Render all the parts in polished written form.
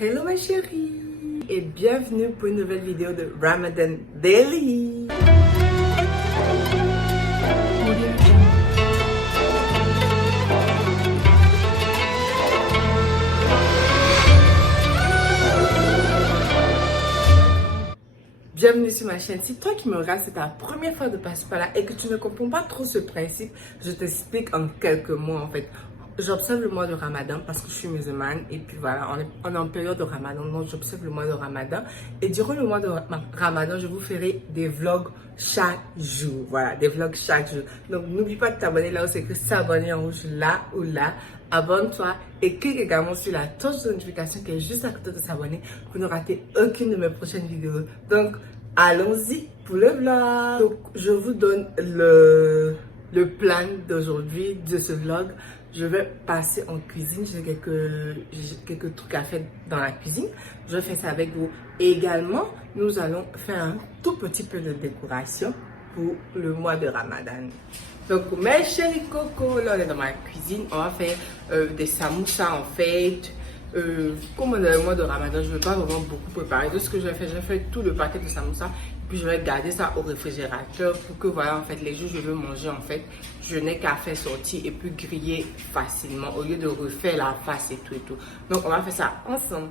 Hello ma chérie et bienvenue pour une nouvelle vidéo de Ramadan Daily. Bienvenue sur ma chaîne. Si toi qui me regardes, c'est ta première fois de passer par là et que tu ne comprends pas trop ce principe, je t'explique en quelques mots en fait. J'observe le mois de Ramadan parce que je suis musulmane et puis voilà, on est en période de Ramadan, donc j'observe le mois de Ramadan. Et durant le mois de Ramadan, je vous ferai des vlogs chaque jour. Voilà, des vlogs chaque jour. Donc n'oublie pas de t'abonner là où c'est écrit s'abonner en rouge là ou là. Abonne-toi et clique également sur la touche de notification qui est juste à côté de s'abonner pour ne rater aucune de mes prochaines vidéos. Donc allons-y pour le vlog. Donc je vous donne le plan d'aujourd'hui de ce vlog. Je vais passer en cuisine, j'ai quelques trucs à faire dans la cuisine. Je fais ça avec vous. Et également, nous allons faire un tout petit peu de décoration pour le mois de Ramadan. Donc, mes chéris coco, là on est dans ma cuisine. On va faire des samoussas en fait. Comme on est dans le mois de Ramadan, je ne vais pas vraiment beaucoup préparer. Donc, ce que je vais faire tout le paquet de samoussas. Puis je vais garder ça au réfrigérateur pour que voilà en fait les jours où je veux manger en fait je n'ai qu'à faire sortir et puis griller facilement au lieu de refaire la face et tout. Donc on va faire ça ensemble.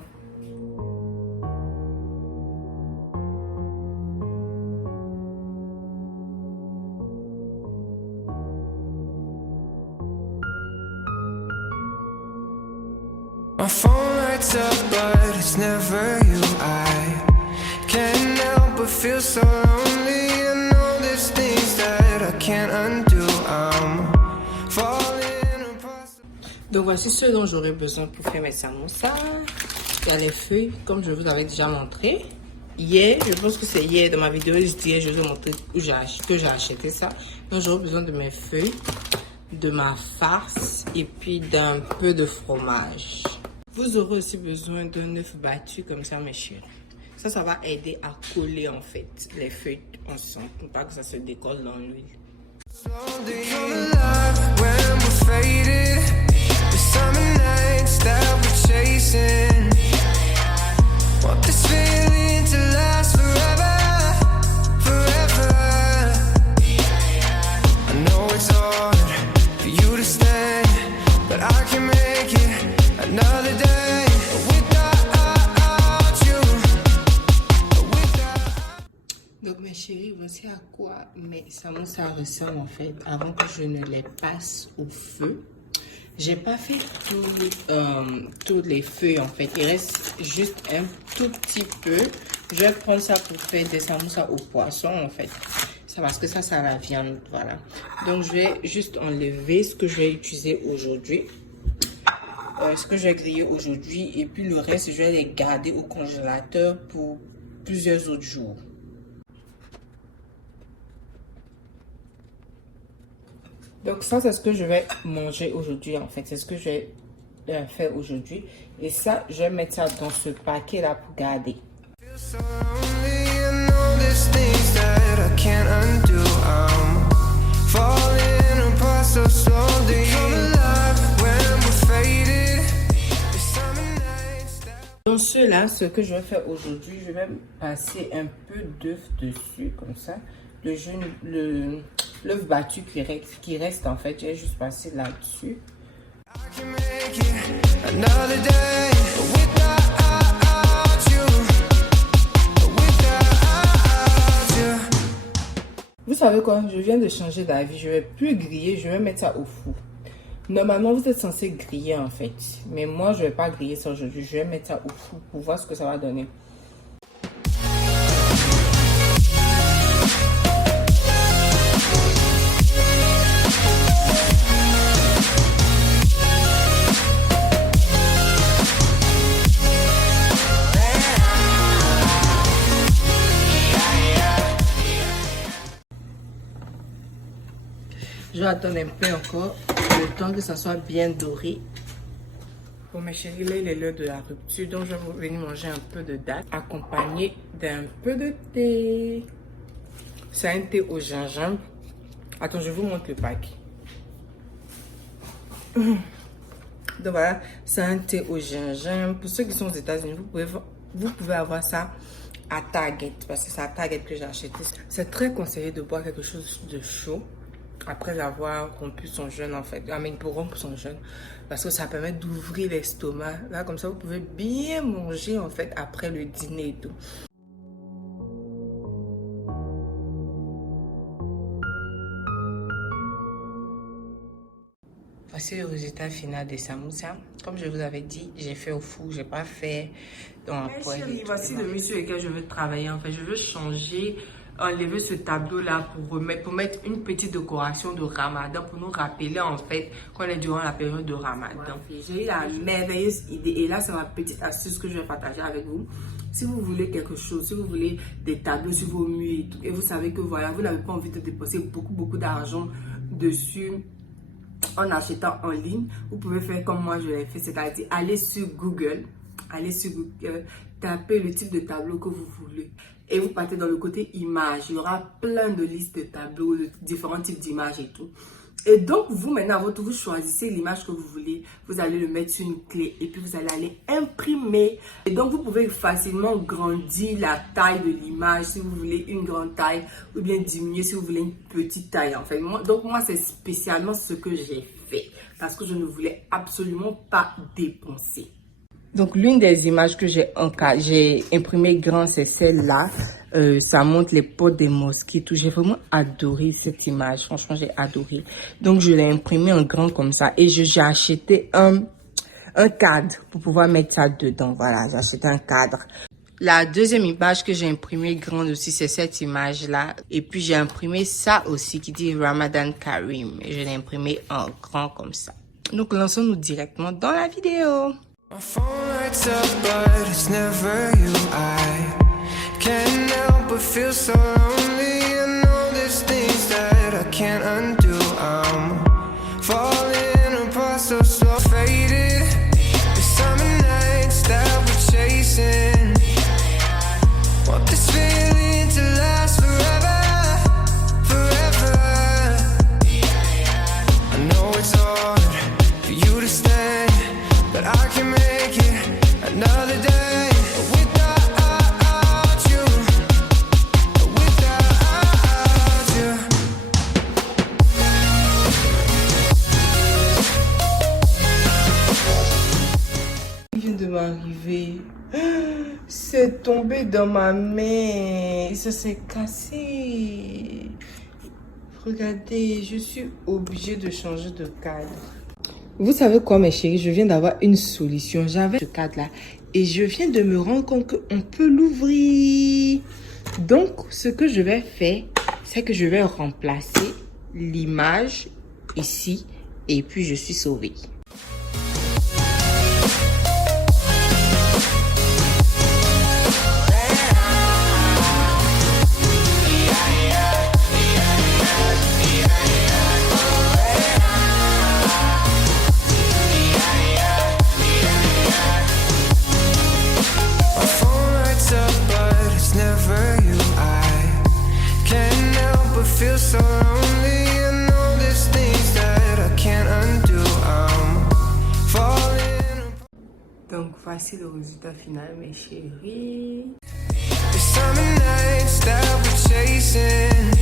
My phone lights up but it's never you. I can't help but feel so lonely. I know there's things that I can't undo. I'm falling apart. Donc voici ce dont j'aurai besoin pour faire mes samoussas. Il y a les feuilles comme je vous avais déjà montré. Hier, je pense que c'est hier dans ma vidéo, je vous ai montré que j'ai acheté ça. Donc j'aurai besoin de mes feuilles, de ma farce et puis d'un peu de fromage. Vous aurez aussi besoin d'un œuf battu comme ça mes chéris. Ça va aider à coller en fait les feuilles ensemble pour pas que ça se décolle dans l'huile. Donc mes chéris, voici à quoi mes samoussas ressemblent en fait avant que je ne les passe au feu. J'ai pas fait toutes les feuilles en fait, il reste juste un tout petit peu. Je vais prendre ça pour faire des samoussas au poisson en fait. Ça parce que ça la viande, voilà. Donc je vais juste enlever ce que je vais utiliser aujourd'hui. Ce que je vais griller aujourd'hui et puis le reste je vais les garder au congélateur pour plusieurs autres jours. Donc ça, c'est ce que je vais manger aujourd'hui en fait. C'est ce que je vais faire aujourd'hui. Et ça, je vais mettre ça dans ce paquet-là pour garder. Dans ceux-là, ce que je vais faire aujourd'hui, je vais passer un peu d'œuf dessus, comme ça. L'œuf battu qui reste en fait, j'ai juste passé là-dessus. Vous savez quoi, je viens de changer d'avis, je vais plus griller, je vais mettre ça au four. Normalement, vous êtes censé griller en fait, mais moi je vais pas griller ça aujourd'hui, je vais mettre ça au four pour voir ce que ça va donner. Je vais attendre un peu encore, le temps que ça soit bien doré. Pour mes chéris, là il est l'heure de la rupture, donc je vais venir manger un peu de date, accompagné d'un peu de thé. C'est un thé au gingembre. Attends, je vous montre le pack. Donc voilà, c'est un thé au gingembre. Pour ceux qui sont aux États-Unis, vous pouvez avoir ça à Target, parce que c'est à Target que j'ai acheté. C'est très conseillé de boire quelque chose de chaud après avoir rompu son jeûne, en fait. Pour rompre son jeûne, parce que ça permet d'ouvrir l'estomac. Là, comme ça, vous pouvez bien manger, en fait, après le dîner et tout. Voici le résultat final des samoussas. Comme je vous avais dit, j'ai fait au four, j'ai pas fait dans la poêle. Voici le menu sur lequel je veux travailler. En fait, je veux changer, enlever ce tableau-là pour mettre une petite décoration de Ramadan pour nous rappeler en fait qu'on est durant la période de Ramadan. J'ai eu la merveilleuse idée et là, c'est ma petite astuce que je vais partager avec vous. Si vous voulez quelque chose, si vous voulez des tableaux sur vos murs et tout, et vous savez que voilà, vous n'avez pas envie de dépenser beaucoup d'argent dessus, en achetant en ligne, vous pouvez faire comme moi je l'ai fait, c'est-à-dire aller sur Google, taper le type de tableau que vous voulez et vous partez dans le côté images. Il y aura plein de listes de tableaux, de différents types d'images et tout. Et donc vous maintenant, vous choisissez l'image que vous voulez, vous allez le mettre sur une clé et puis vous allez aller imprimer. Et donc vous pouvez facilement grandir la taille de l'image si vous voulez une grande taille ou bien diminuer si vous voulez une petite taille. En fait, moi c'est spécialement ce que j'ai fait parce que je ne voulais absolument pas dépenser. Donc l'une des images que j'ai imprimé grand, c'est celle-là. Ça montre les potes des mosquitos. J'ai vraiment adoré cette image. Franchement, j'ai adoré. Donc je l'ai imprimé en grand comme ça. Et j'ai acheté un cadre pour pouvoir mettre ça dedans. Voilà, j'ai acheté un cadre. La deuxième image que j'ai imprimée grande aussi, c'est cette image-là. Et puis j'ai imprimé ça aussi qui dit Ramadan Karim. Et je l'ai imprimé en grand comme ça. Donc lançons-nous directement dans la vidéo. My phone lights up, but it's never you. I can't help but feel so lonely. I know there's things that I can't undo. I'm falling apart so slow, faded. The summer nights that we're chasing. Want this feeling to last forever, forever. I know it's hard for you to stand, but I can make it another day without you, without you. Il vient de m'arriver. C'est tombé dans ma main. Ça s'est cassé. Regardez, je suis obligée de changer de cadre. Vous savez quoi, mes chéris, je viens d'avoir une solution. J'avais ce cadre-là et je viens de me rendre compte qu'on peut l'ouvrir. Donc, ce que je vais faire, c'est que je vais remplacer l'image ici et puis je suis sauvée. Feel so lonely, I know there's things that I can't undo. I'm falling. Donc voici le résultat final, mes chéris. The summer nights that we're chasing.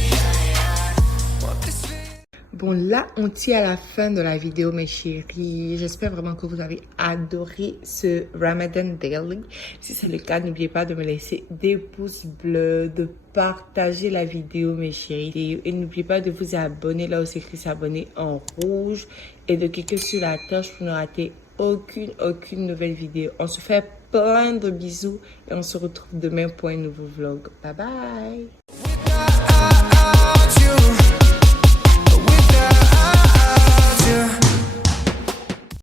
Bon, là, on tire à la fin de la vidéo, mes chéris. J'espère vraiment que vous avez adoré ce Ramadan Daily. Si c'est le cas, n'oubliez pas de me laisser des pouces bleus, de partager la vidéo, mes chéris. Et n'oubliez pas de vous abonner, là où c'est écrit s'abonner en rouge. Et de cliquer sur la cloche pour ne rater aucune nouvelle vidéo. On se fait plein de bisous et on se retrouve demain pour un nouveau vlog. Bye bye!